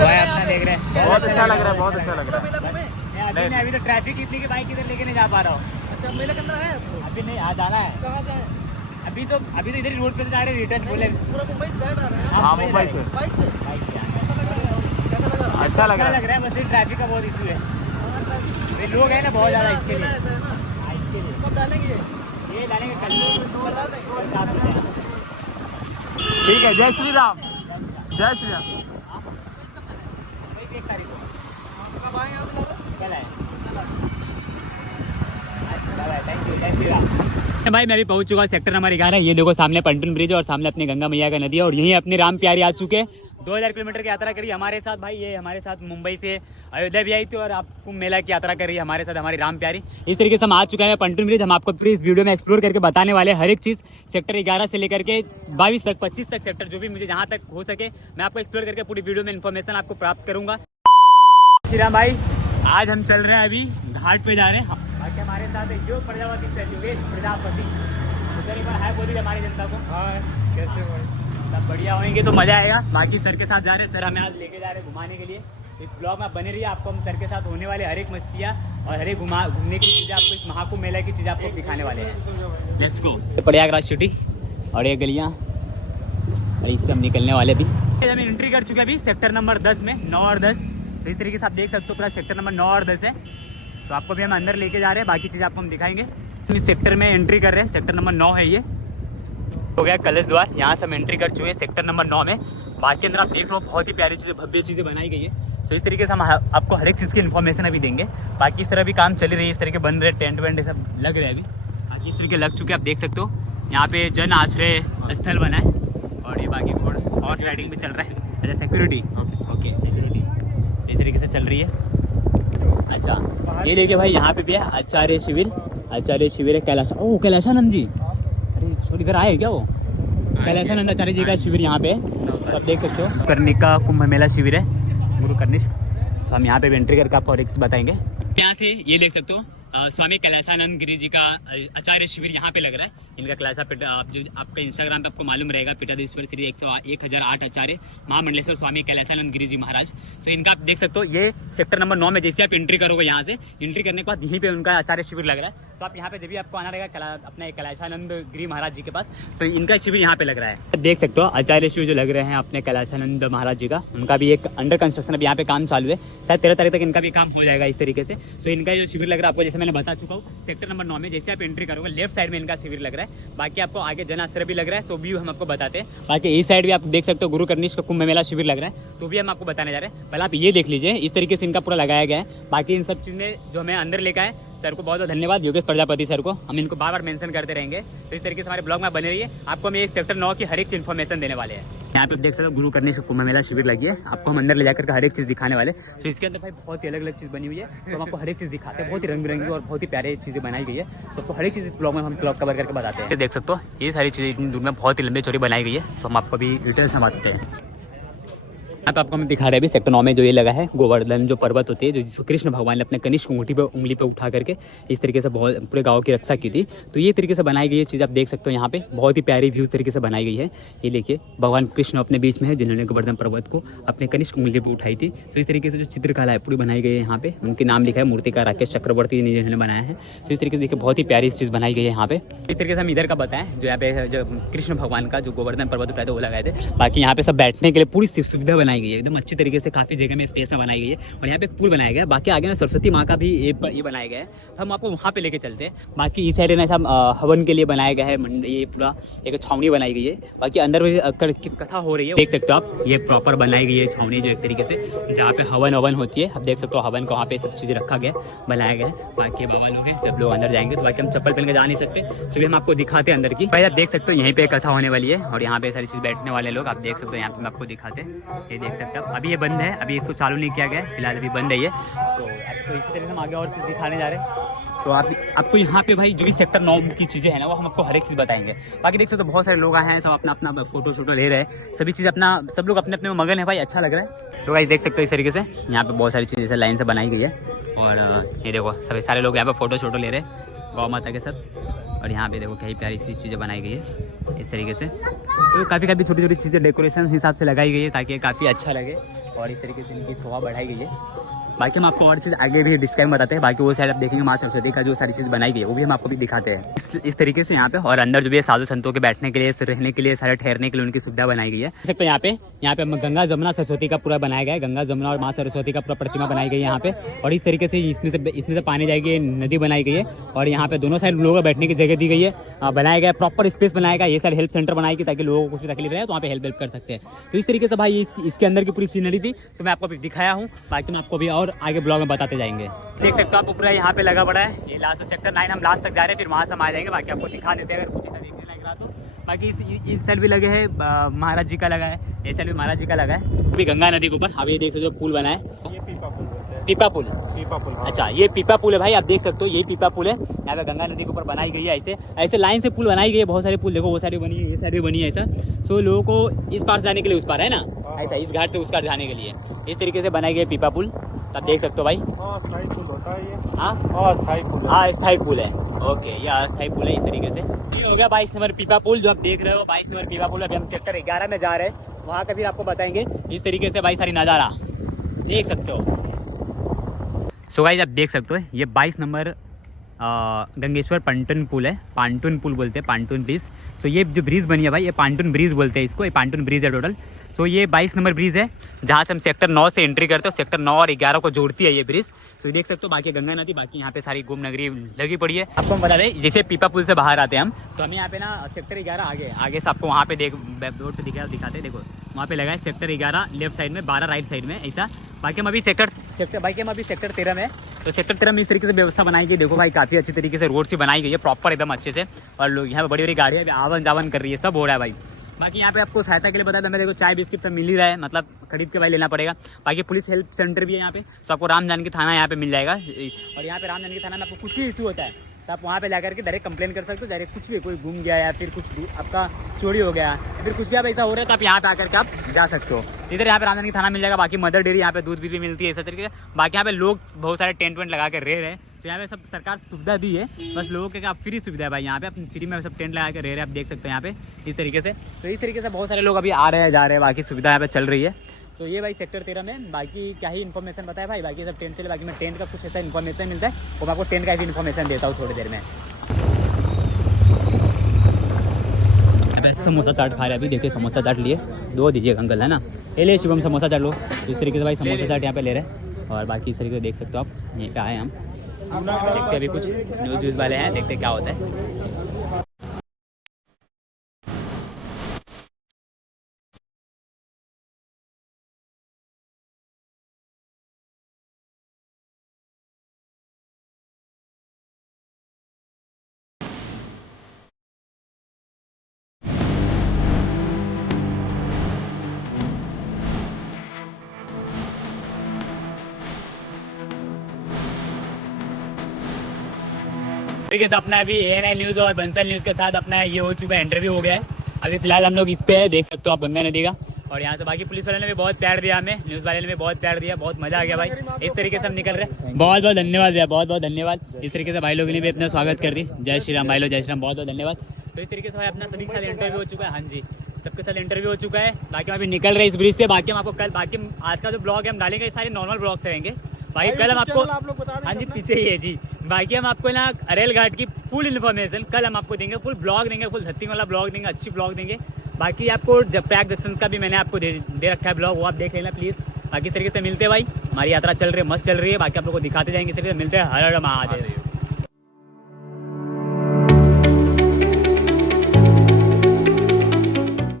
भाई अपना देख रहे हैं, बहुत अच्छा लग रहा है, बहुत अच्छा लग रहा है। अभी तो ट्रैफिक इतनी की बाइक इधर लेके नहीं जा पा रहा हूँ। अच्छा मेले के अंदर है अभी नहीं, आ जाना है। कहाँ से है? अभी तो इधर रोड पे जा रहे हैं, रिटर्न बोले। पूरा मुंबई से बैठ आ रहे हैं हाँ मुंबई से। बाइक से। बाइक से कैसा लग रहा है? अच्छा लग रहा लग रहा है, बस ट्रैफिक का बहुत इशू है, ये लोग हैं ना बहुत ज़्यादा इसके लिए। ऐसा है ना? हाँ, इसके लिए कब डालेंगे ये डालेंगे कल। कल डाल देंगे। ठीक है, जय श्री राम, जय श्री राम। वही 1 तारीख को कब आएंगे आप लोग? कल है। थैंक यू, जय श्री राम। भाई मैं भी पहुंच चुका हूँ सेक्टर नंबर 11। ये देखो सामने पंटन ब्रिज और सामने अपनी गंगा मैया का नदी है, और यहीं अपने राम प्यारी आ चुके हैं। 2000 किलोमीटर की यात्रा करी हमारे साथ भाई, ये हमारे साथ मुंबई से अयोध्या भी आई थी, और आप कुंभ मेला की यात्रा करी हमारे साथ हमारी राम प्यारी। इस तरीके से हम आ चुके हैं पंटन ब्रिज। हम आपको पूरी इस वीडियो में एक्सप्लोर करके बताने वाले हर एक चीज़, सेक्टर 11 से लेकर के 22 तक 25 तक सेक्टर, जो भी मुझे जहाँ तक हो सके मैं आपको एक्सप्लोर करके पूरी वीडियो में इन्फॉर्मेशन आपको प्राप्त करूँगा। श्री राम भाई, आज हम चल रहे हैं, अभी घाट पे जा रहे हैं। बाकी हमारे साथ जो प्रजापति से योगेश प्रजापति उधर एक बार हाय बोली हमारी जनता को। हाँ कैसे भाई, सब बढ़िया होंगे तो मजा आएगा। बाकी सर के साथ जा रहे हैं, सर हमें आज लेके जा रहे हैं घुमाने के लिए। इस ब्लॉग में आप बने रहिए, आपको हम सर के साथ होने वाले हर एक मस्तियाँ और हर एक घूमने की चीज़ें, आपको इस महाकुंभ मेला की चीज़ें आपको दिखाने वाले हैं। Let's go. प्रयागराज सिटी और ये गलियाँ, और इससे हम निकलने वाले भी। हम एंट्री कर चुके हैं अभी सेक्टर नंबर 10 में, 9 और 10। तो इस तरीके से आप देख सकते हो पूरा सेक्टर नंबर 9 और 10 है। तो आपको भी हम अंदर लेके जा रहे हैं, बाकी चीज़ें आपको हम दिखाएंगे। इस सेक्टर में एंट्री कर रहे हैं, सेक्टर नंबर 9 है ये, हो गया कलश द्वार। यहाँ से हम एंट्री कर चुके हैं सेक्टर नंबर 9 में। बाकी अंदर आप देख रहे हो बहुत ही प्यारी चीज़ें, भव्य चीज़ें बनाई गई है। तो इस तरीके से हम आपको हर एक चीज़ की इन्फॉर्मेशन अभी देंगे। बाकी इस तरह भी काम चल रही है, इस तरह के बन रहे टेंट वेंट सब लग रहे हैं अभी। बाकी इस तरीके लग चुके हैं, आप देख सकते हो। यहाँ पे जन आश्रय स्थल बना है, और ये बाकी घोड़ हॉर्स राइडिंग भी चल रहा है। अच्छा सिक्योरिटी, ओके सिक्योरिटी इस तरीके से चल रही है। अच्छा ये देखिए भाई, यहाँ पे भी है आचार्य शिविर, आचार्य शिविर है कैलाश, ओ कैलाशानंद जी, अरे सॉरी इधर आए क्या वो, कैलाशानंद आचार्य जी का शिविर यहाँ पे है, आप देख सकते हो। कर्णिका कुंभ मेला शिविर है, गुरु कर्णिश। तो हम यहाँ पे भी एंट्री करके आपको और एक बताएंगे। यहाँ से ये देख सकते हो स्वामी कैलाशानंद गिरी जी का आचार्य शिविर यहाँ पे लग रहा है। इनका कैलाशा जो आपका इंस्टाग्राम पे आपको मालूम रहेगा, पीठाधीश्वर श्री 1008 आचार्य महामंडलेश्वर स्वामी कैलाशानंद गिरी जी महाराज। तो इनका आप देख सकते हो, ये सेक्टर नंबर 9 में जैसे आप एंट्री करोगे, यहाँ से एंट्री करने के बाद यहीं पे उनका आचार्य शिविर लग रहा है। तो आप यहाँ पे जब भी आपको आना रहेगा अपने कैलाशानंद गिरी महाराज जी के पास, तो इनका शिविर यहाँ पे लग रहा है। देख सकते हो आचार्य शिविर जो लग रहे हैं अपने कैलाशानंद महाराज जी का, उनका भी एक अंडर कंस्ट्रक्शन अभी यहाँ पे काम चालू है। शायद 13 तारीख तक इनका भी काम हो जाएगा इस तरीके से। तो इनका जो शिविर लग रहा है आपको, जैसे मैंने बता चुका हूँ, सेक्टर नंबर 9 में जैसे आप एंट्री करोगे लेफ्ट साइड में इनका शिविर लग रहा है। बाकी आपको आगे जन आश्रय भी लग रहा है, तो भी हम आपको बताते हैं। बाकी इस साइड भी आप देख सकते हो गुरु कर्णिश का कुंभ मेला शिविर लग रहा है, तो भी हम आपको बताने जा रहे हैं। पहले आप ये देख लीजिए, इस तरीके से इनका पूरा लगाया गया है। बाकी इन सब चीज़ में जो हमें अंदर लेकर आए, सर को बहुत बहुत धन्यवाद, योगेश प्रजापति सर को। हम इनको बार बार मेंशन करते रहेंगे। तो इस तरीके से हमारे ब्लॉग में बने रहिए, आपको हम एक सेक्टर 9 की हर एक इन्फॉर्मेशन देने वाले हैं। यहाँ पे आप देख सकते हो गुरु कर्णिश कुंभ मेला शिविर लगी है, आपको हम अंदर ले जाकर हर एक चीज़ दिखाने वाले। तो इसके अंदर भाई बहुत ही अलग अलग चीज़ बनी हुई है, तो हम आपको हर एक चीज़ दिखाते हैं। बहुत ही रंग बिरंगी और बहुत ही प्यारे चीज़ें बनाई गई है, तो आपको हर एक चीज़ इस ब्लॉग में हम ब्लॉग कवर करके बताते हैं। देख सकते हो ये सारी चीज़ें इतनी दूर में बहुत ही लंबी चौड़ी बनाई गई है, तो हम आपको भी डिटेल्स में बताते हैं। यहाँ पे आपको हम दिखा रहे हैं अभी सेक्टर 9 में जो ये लगा है, गोवर्धन जो पर्वत होती है, जो जिसको कृष्ण भगवान ने अपने कनिष्ठ उंगली पे उठा करके इस तरीके से बहुत पूरे गांव की रक्षा की थी। तो ये तरीके से बनाई गई है चीज़, आप देख सकते हो। यहाँ पे बहुत ही प्यारी व्यू तरीके से बनाई गई है। ये देखिए भगवान कृष्ण अपने बीच में है, जिन्होंने गोवर्धन पर्वत को अपने कनिष्ठ उंगली पे उठाई थी। तो इस तरीके से जो चित्रकला है पूरी बनाई गई है। यहाँ पे उनके नाम लिखा है, मूर्तिकार राकेश चक्रवर्ती जिन्होंने बनाया है। तो इस तरीके से देखिए बहुत ही प्यारी चीज़ बनाई गई है यहाँ पे। इस तरीके से हम इधर का बताएं, जो यहाँ पे जो कृष्ण भगवान का जो गोवर्धन पर्वत उठाए थे वो लगाए थे। बाकी यहाँ पे सब बैठने के लिए पूरी सुविधा बनाई गई है, एकदम अच्छी तरीके से काफी जगह में स्पेस में बनाई गई है। और यहाँ पे एक पुल बनाया गया है। बाकी आगे में सरस्वती माँ का भी ये बनाया गया है, तो हम आपको वहाँ पे लेके चलते हैं। बाकी इस साइड ना हवन के लिए बनाया गया है, ये पूरा एक छावनी बनाई गई है। बाकी अंदर कथा हो रही है, देख सकते हो आप। ये प्रॉपर बनाई गई है छावनी, जो एक तरीके से जहाँ पे हवन होती है। आप देख सकते हो हवन को वहाँ पे सब चीज़ें रखा गया, बनाया गया है। बाकी बाबा लोग हैं, सब लोग अंदर जाएंगे, तो बाकी हम चप्पल पहन के जा नहीं सकते, सभी हम आपको दिखाते हैं अंदर की। भाई आप देख सकते हो यहीं पे कथा होने वाली है, और यहाँ पे सारी चीज़ बैठने वाले लोग आप देख सकते हो। यहाँ पे मैं आपको दिखाते हैं, ये देख सकते हो। अभी ये बंद है, अभी इसको चालू नहीं किया गया है, फिलहाल अभी बंद है ये। तो आपको इसी तरह से हम आगे और चीज़ दिखाने जा रहे हैं। तो आपको यहाँ पे भाई जो भी सेक्टर 9 की चीज़ें हैं ना, वो हम आपको हर एक चीज़ बताएंगे। बाकी देख सकते हो बहुत सारे लोग आए हैं, सब अपना अपना फोटो ले रहे हैं, सभी चीज़ अपना, सब लोग अपने अपने में मगन है भाई, अच्छा लग रहा है। तो गाइस देख सकते हो इस तरीके से यहाँ पे बहुत सारी चीज़ें जैसे लाइन से बनाई गई है। और ये देखो सभी सारे लोग यहाँ पे फोटो ले रहे हैं, गौ माता के सब। और यहाँ पे देखो कई प्यारी सी चीज़ें बनाई गई है इस तरीके से। तो काफ़ी छोटी छोटी चीज़ें डेकोरेशन हिसाब से लगाई गई है, ताकि काफ़ी अच्छा लगे। और इस तरीके से इनकी शोभा बढ़ाई गई है। बाकी हम आपको और चीज़ आगे भी डिस्क्राइब में बताते हैं। बाकी वो साइड आप देखेंगे माँ सरस्वती का जो सारी चीज़ बनाई गई है वो भी हम आपको भी दिखाते हैं इस तरीके से यहाँ पे। और अंदर जो भी है साधु संतों के बैठने के लिए, रहने के लिए, सारे ठहरने के लिए उनकी सुविधा बनाई गई है। देख सकते हैं यहाँ पे गंगा जमुना सरस्वती का पूरा बनाया गया है। गंगा जमुना और माँ सरस्वती का पूरा प्रतिमा बनाई गई है यहाँ पे। और इस तरीके से इसमें से पानी जाएगी, नदी बनाई गई है। और यहाँ पे दोनों साइड लोगों को बैठने की जगह दी गई है, बनाया गया प्रॉपर स्पेस बनाया गया। ये सारे हेल्प सेंटर बनाएगी ताकि लोगों को कुछ भी तकलीफ रहे तो वहाँ पे हेल्प कर सकते हैं। तो इस तरीके से भाई इसके अंदर की पूरी सीनरी थी, तो मैं आपको अभी दिखाया हूँ। बाकी मैं आपको भी और आगे ब्लॉग में बताते जाएंगे। देख सकते हो आप पूरा यहाँ पे लगा पड़ा है। ये लास्ट सेक्टर 9 हम लास्ट तक जा रहे हैं, फिर वहाँ से हम आ जाएंगे। बाकी आपको दिखा देते हैं अगर कुछ ऐसा देखने लग रहा तो। बाकी इस साइड भी लगे हैं महाराज जी का लगा है, इस साइड भी महाराज जी का लगा है। अभी गंगा नदी के ऊपर अब ये देख सकते हो पुल बना है, पीपा पुल। अच्छा ये पीपा पुल है भाई, आप देख सकते हो ये पीपा पुल है। यहाँ पे गंगा नदी के ऊपर बनाई गई है। ऐसे लाइन से पुल बनाई गई है, बहुत सारे पुल देखो, वो सारी बनी है, ये सारी बनी है ऐसा। सो लोगों को इस पार से जाने के लिए उस पार है ना, ऐसा इस घाट से उस घाट जाने के लिए इस तरीके से बनाई गई पीपा पुल। आप देख सकते हो भाई, अस्थायी पुल होता है ये। हाँ अस्थायी पुल है। ओके ये अस्थायी पुल है इस तरीके से। ये हो गया 22 नंबर पीपा पुल जो आप देख रहे हो, 22 नंबर पीपा पुल। अभी हम सेक्टर 11 में जा रहे हैं, वहाँ का भी आपको बताएंगे इस तरीके से भाई सारी नज़ारा देख सकते हो। सो गाइस आप देख सकते हो ये 22 नंबर गंगेश्वर पंटन पुल है, पांटून पुल बोलते हैं, पांटून ब्रिज। सो ये जो ब्रिज बनी है भाई ये पांटून ब्रिज बोलते हैं इसको, ये पांटून ब्रिज है टोटल। सो ये 22 नंबर ब्रिज है जहाँ से हम सेक्टर 9 से एंट्री करते हो। सेक्टर 9 और 11 को जोड़ती है ये ब्रिज। तो देख सकते हो बाकी गंगा नदी, बाकी यहाँ पे सारी गुम नगरी लगी पड़ी है। आपको हम बता दें जैसे पीपा पुल से बाहर आते हैं हम, तो हमें यहाँ पे ना सेक्टर 11 आगे से आपको वहाँ पे रोड पे दिखाते हैं, देखो वहाँ पे लगा है सेक्टर 11 लेफ्ट साइड में, 12 राइट साइड में ऐसा। बाकी हम अभी सेक्टर 13 में। तो सेक्टर 13 में इस तरीके से व्यवस्था बनाई गई, देखो भाई काफ़ी अच्छी तरीके से रोड से बनाई गई है प्रॉपर एकदम अच्छे से। और लोग यहाँ पे बड़ी बड़ी गाड़ियाँ भी आवन जावन कर रही है, सब हो रहा है भाई। बाकी यहाँ पे आपको सहायता के लिए बताया था मैं, देखो चाय बिस्किट सब मिल ही रहा है, मतलब खरीद के भाई लेना पड़ेगा। बाकी पुलिस हेल्प सेंटर भी है यहाँ पे, तो आपको राम जानकी थाना यहाँ पे मिल जाएगा। और यहाँ पे राम जानकी थाना में आपको कुछ भी इशू होता है तो आप वहाँ पे जाकर के डायरेक्ट कंप्लेन कर सकते हो। डायरेक्ट कुछ भी, कोई घूम गया या फिर कुछ आपका चोरी हो गया या फिर कुछ भी आप ऐसा हो रहा है तो आप यहाँ पे आकर के आप जा सकते हो। इधर यहाँ पे राम जानकी थाना मिल जाएगा। बाकी मदर डेयरी यहाँ पे दूध भी मिलती है इस तरीके से। बाकी यहाँ पे लोग बहुत सारे टेंट वेंट लगा के रह रहे हैं, तो यहाँ पे सब सरकार सुविधा दी है, बस लोगों के आप फ्री सुविधा है भाई। यहाँ पे आप फ्री में सब टेंट लगा के रह रहे हैं, आप देख सकते हैं यहाँ पे इस तरीके से। तो इस तरीके से बहुत सारे लोग अभी आ रहे हैं जा रहे हैं, बाकी सुविधा यहाँ पे चल रही है। तो ये भाई सेक्टर 13 में बाकी क्या ही इन्फॉर्मेशन बताया भाई, बाकी सब टेंट चले। बाकी मैं टेंट का कुछ ऐसा इन्फॉर्मेशन मिलता है वो मैं आपको टेंट का भी इन्फॉर्मेशन देता हूँ थोड़ी देर में। समोसा चाट खा रहे हैं अभी, देखिए समोसा चाट लिए, 2 दीजिएगा अंकल है ना, ये ले शुभम समोसा चाट लो। तो इस तरीके से भाई समोसा चाट यहाँ पे ले रहे हैं। और बाकी इस तरीके से देख सकते हो आप, यहीं पे आए हम, देखते अभी कुछ न्यूज़ व्यूज़ वाले हैं, देखते क्या होता है। ठीक है, तो अपना अभी ANI न्यूज़ और बंसल न्यूज़ के साथ अपना ये हो चुका है, इंटरव्यू हो गया है। अभी फिलहाल हम लोग इस पे है, देख सकते हो आप गंगा नदी का। और यहाँ से बाकी पुलिस वाले ने भी बहुत प्यार दिया हमें, न्यूज़ वाले ने भी बहुत प्यार दिया, बहुत मजा आ गया भाई। इस तरीके से हम निकल रहे हैं, बहुत बहुत धन्यवाद भैया, बहुत बहुत धन्यवाद। इस तरीके से भाई लोगों ने भी अपना स्वागत कर दी। जय श्री राम भाई लोग, जय श्री राम, बहुत बहुत धन्यवाद। तो इस तरीके से भाई अपना सभी के साथ इंटरव्यू हो चुका है। हाँ जी, सबके साथ इंटरव्यू हो चुका है। बाकी हम अभी निकल रहे हैं इस ब्रिज से। बाकी हम आपको कल, बाकी आज का जो ब्लॉग है हम डालेंगे, ये सारे नॉर्मल ब्लॉग्स रहेंगे भाई। कल हम आपको, हाँ जी पीछे ही है जी, बाकी हम आपको ना अरेल घाट की फुल इन्फॉर्मेशन कल हम आपको देंगे, फुल ब्लॉग देंगे, फुल धत्तिंग वाला ब्लॉग देंगे, अच्छी ब्लॉग देंगे। बाकी आपको प्रयाग जंक्शन का भी मैंने आपको दे रखा है ब्लॉग, वो आप देख लेना प्लीज़। बाकी इस तरीके से मिलते हैं भाई, हमारी यात्रा चल रही है, मस्त चल रही है। बाकी आप लोग को दिखाते जाएंगे, इस तरीके से मिलते हैं। हर हर महादेव।